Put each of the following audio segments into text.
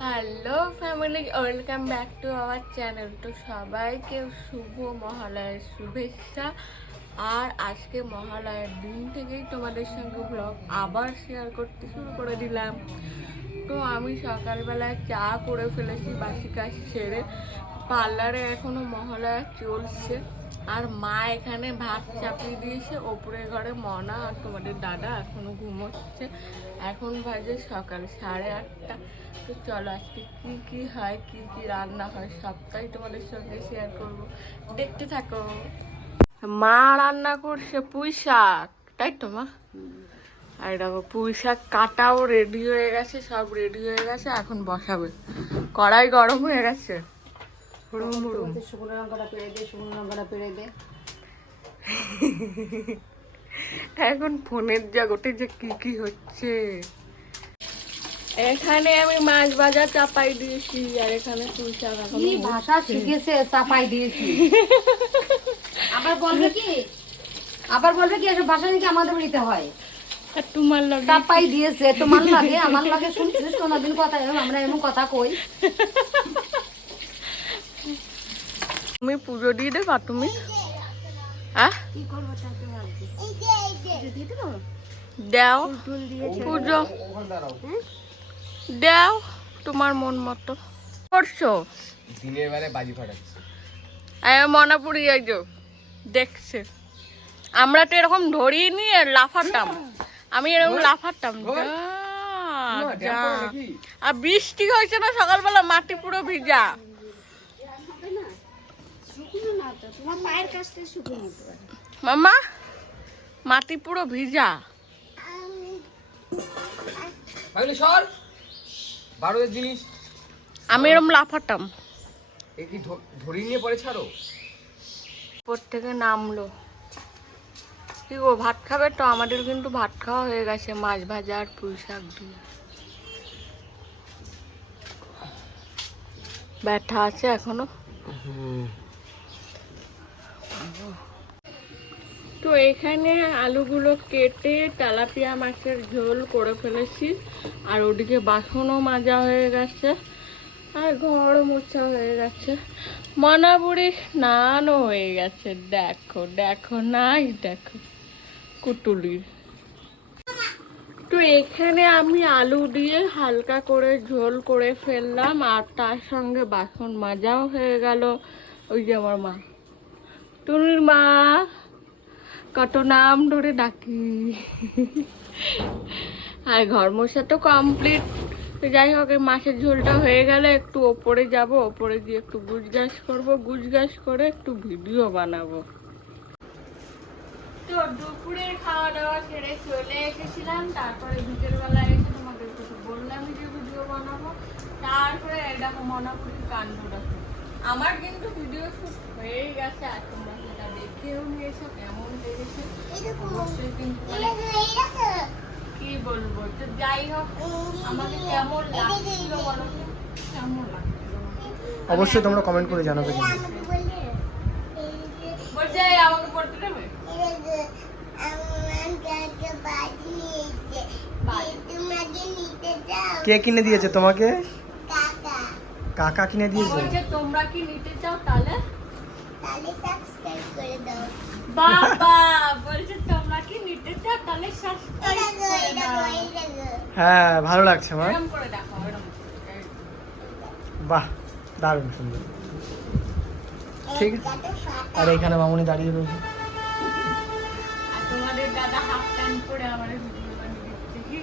Hello family, welcome back to our channel. তো সবাইকে শুভ মহালয়ার শুভেচ্ছা। আর আজকে মহালয়ার দিন থেকেই তোমাদের সঙ্গে ব্লগ আবার শেয়ার করতে শুরু করে দিলাম। তো আমি সকালবেলায় চা করে ফেলেছি, বাসি কাজ সেরে। পার্লারে এখনো মহালয়া চলছে, আর মা এখানে ভাত চাপিয়ে দিয়েছে। ওপরে ঘরে মনা আর তোমাদের দাদা এখনো ঘুমোচ্ছে। এখন বাজে সকাল 8:30। তো চলো আজকে কি কি হয়, কি কি রান্না হয় সবটাই তোমাদের সঙ্গে শেয়ার করব, দেখতে থাকো। মা রান্না করছে পুঁই শাক, তাই তো মা? আর দেখো পুঁই শাক কাটাও রেডি হয়ে গেছে, সব রেডি হয়ে গেছে, এখন বসাবে। কড়াই গরম হয়ে গেছে। হুড়ুম হুড়ুম। শুকনো লঙ্কাটা পেড়ে দে, শুকনো লঙ্কাটা পেড়ে দে। এখন ফোনের জগতে যে কি কি হচ্ছে। এখানে আমি মাছ ভাজা চাপাই দিয়েছি, আর এখানে পুঁই শাক এখন কি ভাষা শিখেছে, চাপাই দিয়েছি। আবার বলবে কি এসব ভাষা নাকি আমাদের বাড়িতে হয়। আর তোমার লাগে চাপাই দিয়েছে, তোমার লাগে আমার লাগে। শুনছিস কোনোদিন কথা আমরা এমন কথা কই? তুমি পুজো দিয়ে দেবা তুমি? হ্যাঁ কি করবো তাতে ভাবছি। দিয়ে দেবো? দাও ফুল দিয়েছে। পুজো দাও তোমার মন মতো করছো। দিনের বেলায় বাজি ফাটাচ্ছে। মনাপুরি আইজো দেখছে। আমরা তো এরকম ধরিয়ে নিয়ে লাফাতাম, আমি এরকম লাফাতাম। যা, আর বৃষ্টি হয়েছে না সকালবেলা, মাটি পুরো ভিজা। মামা মাটি পুরো ভিজা। জিনিস আমি এরকম লাফাতাম। কি ধরি নিয়ে পরে ছাড়ো। উপর থেকে নামলো। কি গো, ভাত খাবে তো? আমাদের কিন্তু ভাত খাওয়া হয়ে গেছে, মাছ ভাজা আর পুঁই শাক দিয়ে। ব্যথা আছে এখনো। তো এখানে আলুগুলো কেটে তেলাপিয়া মাছের ঝোল করে ফেলেছি, আর ওদিকে বাসনও মাজা হয়ে গেছে, আর ঘর মোছা হয়ে গেছে। মনাবুড়ি স্নানও হয়ে গেছে। দেখো দেখো নাই, দেখো কুটুলির। তো এখানে আমি আলু দিয়ে হালকা করে ঝোল করে ফেললাম, আর তার সঙ্গে বাসন মাজাও হয়ে গেল। ওই যে আমার মা, টুনির মা, কত নাম ধরে ডাকি। আর ঘর মোছা তো কমপ্লিট। যাই হোক, মাছের ঝোলটা হয়ে গেলে একটু ওপরে যাব, ওপরে গিয়ে একটু গুজগাছ করবো, গুজগাছ করে একটু ভিডিও বানাবো। তো দুপুরে খাওয়া দাওয়া সেরে চলে এসেছিলাম, তারপরে বিকেলবেলায় এসে তোমাদের কিছু বললামই যে ভিডিও বানাবো। তারপরে দেখো মনাপুরির কাণ্ড দেখো। আমার কিন্তু ভিডিও শুট হয়ে গেছে, আর তোমরা সেটা দেখেও নিয়েছো। কেমন লেগেছে অবশ্যই কিন্তু কি বলবো। তো যাই হোক, আমাকে কেমন লাগছিল বলো তো, কেমন লাগছিল অবশ্যই তোমরা কমেন্ট করে জানাবে। বলছে আমাকে পড়তে দেবে। কে কিনে দিয়েছে তোমাকে? কাকা কিনে দিয়েছে। বলছে তোমরা কি নিতে চাও? তাহলে সাবস্ক্রাইব করে দাও। বাবা বলছে তোমরা কি নিতে চাও? তাহলে সাবস্ক্রাইব করে দাও। হ্যাঁ, ভালো লাগছে মা। এরকম করে দেখো, এরকম। বাহ, দারুণ সুন্দর। ঠিক আছে। আর এখানে মামুনি দাঁড়িয়ে রয়েছে। আর তোমাদের দাদা হাফ প্যান্ট পরে আমার ভিডিও বানিয়ে দিচ্ছে।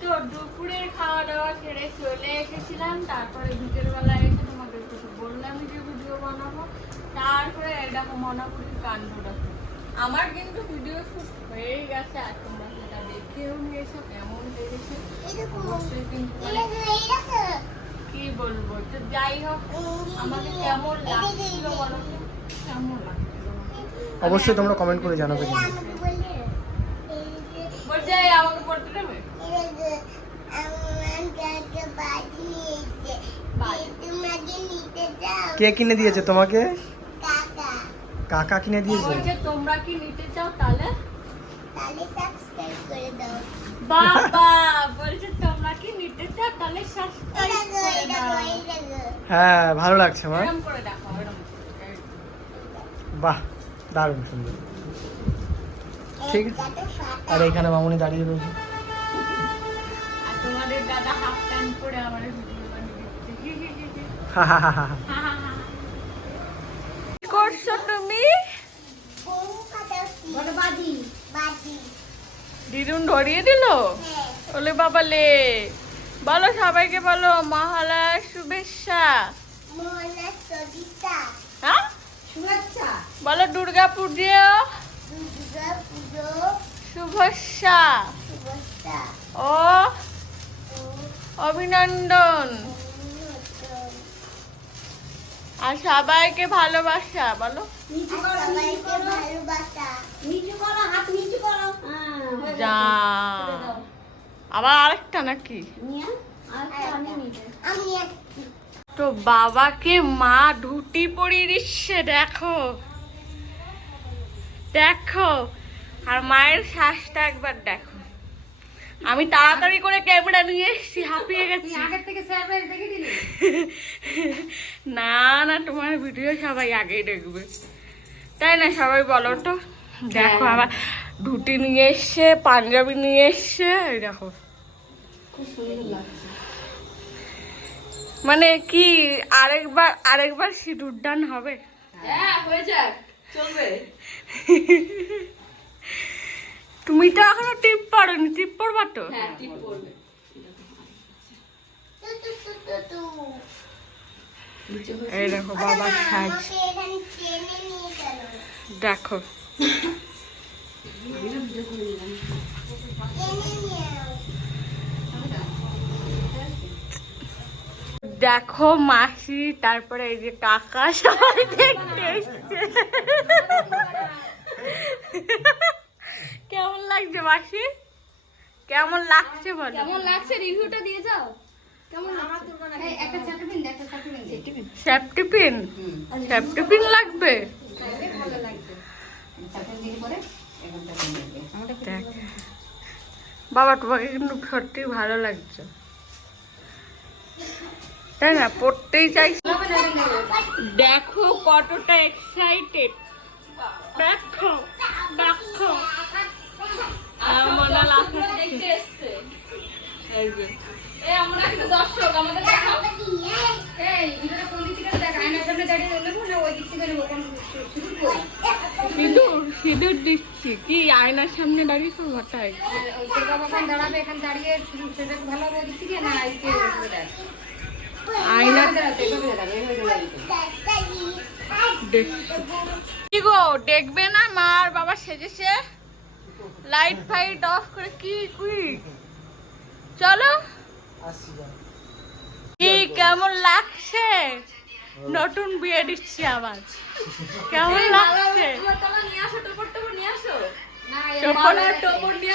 তো দুপুরের খাওয়া দাওয়া সেরে চলে এসেছিলাম, তারপরে বিকেলবেলায় এসে তোমাদের কিছু বললামই যে ভিডিও বানাবো। তারপরে দেখো মনাপুরির কাণ্ড দেখো। আমার কিন্তু ভিডিও শুট হয়ে গেছে, আর তোমরা সেটা দেখেও নিয়েছো। কেমন লেগেছে অবশ্যই কিন্তু কি বলবো। তো যাই হোক, আমাকে কেমন লাগছিল বলো তো, কেমন লাগছিল অবশ্যই তোমরা কমেন্ট করে জানাবে। বলছে আমাকে পড়তে দেবে। কে কিনে দিয়েছে তোমাকে? কাকা কিনে দিয়েছে। বলছে তোমরা কি নিতে চাও? তাহলে সাবস্ক্রাইব করে দাও। বাবা বলছে তোমরা কি নিতে চাও তাহলে সাবস্ক্রাইব করে দাও। হ্যাঁ ভালো লাগছে মা। এরকম করে দেখো এরকম। বাহ দারুণ সুন্দর। ঠিক আছে। আর এখানে মামুনি দাঁড়িয়ে রয়েছে। আর তোমাদের দাদা হাফ প্যান্ট পরে আমার ভিডিও বানিয়ে দিচ্ছে। হা হা হা হা। কি করছো তুমি? বড় বাজি দিদুন ধরিয়ে দিল? ওলে বাবা লে। বলো সবাইকে বলো মহালয়ার শুভেচ্ছা। হ্যাঁ শুভেচ্ছা। বলো দুর্গা পুজো শুভেচ্ছা ও অভিনন্দন আর সবাইকে ভালোবাসা। বলো নিচু করো, নিচু করো, হাত নিচু করো। হয়ে যা গেছে। আবার আরেকটা নাকি? নিয়ে আরেকটা আনিয়ে নিতে। তো বাবাকে মা ধুতি পরিয়ে দিচ্ছে দেখো দেখো। আর মায়ের শ্বাসটা একবার দেখো। আমি তাড়াতাড়ি করে ক্যামেরা নিয়ে এসেছি, হাঁপিয়ে গেছি। তুই আগের থেকে সারপ্রাইজ দেখে দিলি? না না তোমার ভিডিও সবাই আগেই দেখবে, তাই না? সবাই বলো তো। দেখো আবার ধুতি নিয়ে এসছে, পাঞ্জাবি নিয়ে এসছে, এই দেখো। খুব সুন্দর লাগছে। মানে কি আরেকবার সিঁদুর দান হবে? হ্যাঁ হয়ে যাক, চলবে। তুমি তো এখনো টিপ পড়োনি, টিপ পড়বা তো? হ্যাঁ টিপ পড়বে। এই দেখো বাবার সাজ দেখো। দেখো মাসি, তারপরে এই যে কাকা সবাই দেখতে এসছে। কেমন লাগছে মাসি? কেমন লাগছে বলো? কেমন লাগছে রিভিউটা দিয়ে যাও। কেমন লাগছে? এই একটা চাটু পিন, একটা চাটু পিন। সেফটি পিন, সেফটি পিন লাগবে। ভালো লাগছে। চাটু দিয়ে পরে এখন চাটু দিবে। আমাদের দেখ বাবা, তোমাকে কিন্তু সত্যি ভালো লাগছে, তাই না? পড়তেই চাইছি। দেখো কতটা এক্সাইটেড, দেখো দেখো। আর মনে লাগছে দেখতে এসেছে। এই যে এই আমরা কিন্তু দর্শক, আমাদের দেখাও। এই ভিডিওটা কোন দিক থেকে দেখা? আয়নার সামনে দাঁড়িয়ে নেবো না ওই দিক থেকে নেবো? কোন শুরু করি? সিঁদুর দিচ্ছি কি আয়নার সামনে দাঁড়িয়ে করবো? তাই ওই দুর্গা ভগবান দাঁড়াবে এখানে দাঁড়িয়ে, শুরু সেটা ভালো হবে ওই দিক থেকে না আইতে ওইভাবে দাঁড়াবে? আয়না দাঁড়াতে এইভাবে দাঁড়াবে, এইভাবে দাঁড়াবে। কি গো দেখবে না মা আর বাবা সেজেছে? লাইট ফাইট অফ করে কি কুইক চলো। কি কেমন লাগছে? নতুন বিয়ে দিচ্ছি আবার, কেমন লাগছে? না, এই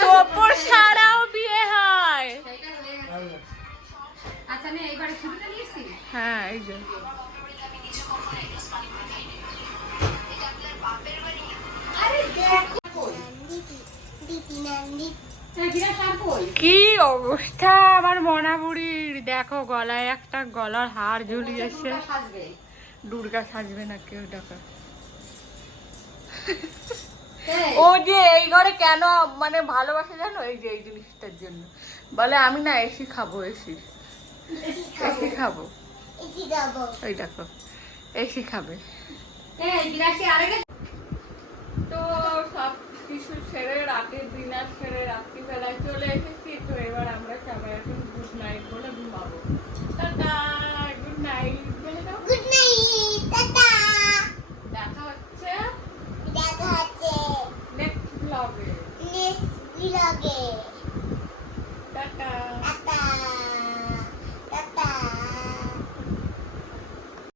টোপর ছাড়াও বিয়ে হয়। সেইটা হয়ে গেছে। আচ্ছা নে এইবারে শুরুটা নিয়েছি। হ্যাঁ এই যে হ্যাঁ বিরাট আর কই? কি অবস্থা আমার মনা বুড়ির। দেখো গলায় একটা গলার হার ঝুলিয়েছে। সাজবে। দুর্গা সাজবে না কেউ টাকা। এই, ও যে এই ঘরে কেন মানে ভালোবাসে জানো? এই যে এই জিনিসটার জন্য বলে আমি না এসি খাবো, এসি খাবো। এই দেখো এসি খাবে। এই বিরাট কি আরেকটা? তো সব কিছু ছেড়ে রাতের ডিনার ছেড়ে রাত্রিবেলায় চলে এসেছি। তো এবার আমরা সবাই এখন গুড নাইট